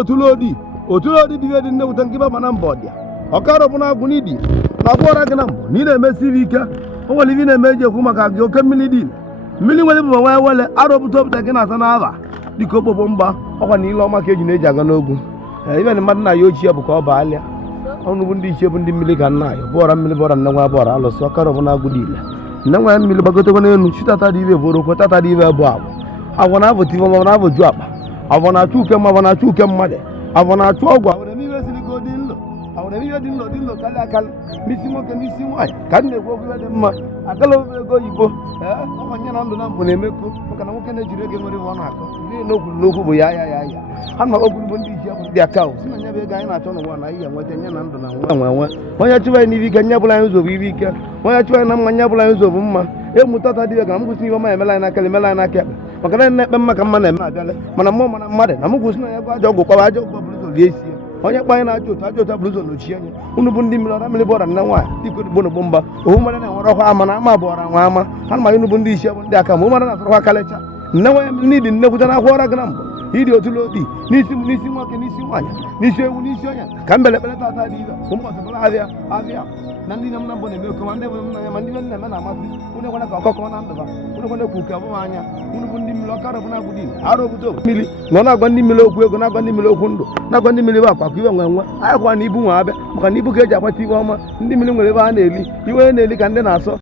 otulodi bibe dị nne wute nkịba mana mbọ dị ọkara bụ na agwụ n'idi na agwọra gị na mbọ na ị na-emesiri ike o nwere ibe ị na-eme eji ekwu maka gị oke mmiri dị mmiri nwere bụ nwa wele arụpụta opụta gị na-asa n'aba dịka okpokpo mba ọkwa na ile ọma ka eji na-eji aga n'ogwu ibe na mmadụ na ya ochie bụ ka ọ baa alịa ọnụ bụ ndị ichie bụ ndị mmiri ka nna ya bụọra mmiri bụọra nne nwa bụọra alụsị ọkara bụ na agwụ dị ile nne nwa ya mmiri gbagotekwa n'elu chi tata dị ibe bụrụ okwe tata dị ibe bụ agwụ agwọ na-abụ tive ma ọ na-abụ ju akpa agwọ na-achụ uke ma ọ na-achụ uke mmadụ agwọ na-achụ ọgwụ awere n'ihe siri ka dị nlo awere ihe dị nlo karịa akarị n'isi nwoke n'isi nwaanyị ka m na-ekwu okwu ihe dị mma akala ofe ego oyibo ọkwanye na ndụ na mbụ na-emekwu maka na nwoke na-ejiri ego nwere ọ na-akọ ihe n'okwu bụ ya ha na okwu bụ ndị iji bụ ndị aka si na nya bụ ego anyị na-achọ n'ụwa na ihe nweta nye na ndụ na nwe onye chụwa anyị n'ibe ike nye bụla anyị ụzọ bụ ibe ike onye chụwa anyị na mma nye bụla anyị ụzọ bụ mma emụtata dị ga m kwụsị ihe ọma emela anyị n'aka emela anyị n'aka ekpe maka na na-ekpe mma ka mma na-eme abịala mana mmụọ mana mmadụ na m kwụsị na ya bụ ajọ ọgwụ kwawa ajọ ọgwụ bụrụ ụzọ lie isi onye kpa anyị na-ajọ otu ajọ otu bụrụ ụzọ nochi anya unu bụ ndị mmiri ọra mmiri bụọra nne nwaanyị dịka odigbo n'ogbo mba ohu mmadụ na-enwere ọkwa ama na ama bụọra nwa ama ha ma unu bụ ndị isi bụ ndị aka ma ụmụmadụ na-asọrọkwa kalịcha nne nwaanyị mmiri dị nnekwute na akwa ọra gị na mbụ ịdị otulodi n'isi nwoke n'isi nwaanyị n'isi ewu n'isi onye ka mbelekpere tata dị ibe ụmụọsọbụla abịa na ndị na mbụ na-eme okoma ndị bụ nna ya ma ndị na-eme na-amasị unu ekwana ka ọkọkọ na ndụba unu ekwana ka uke abụm anya unu bụ ndị mmiri ọkara bụ na-agwụ dị arụ obodo mmiri nọ na-agwa ndị mmiri okwu ego na-agwa ndị mmiri okwu ndụ na-agwa ndị mmiri bụ akwa ka iwe nwe anyị kwa na ibu nwa abịa maka na ibu ka eji akwata iwe ọma ndị mmiri nwere ebe ha na-eli iwe na-eli ka ndị na-asọ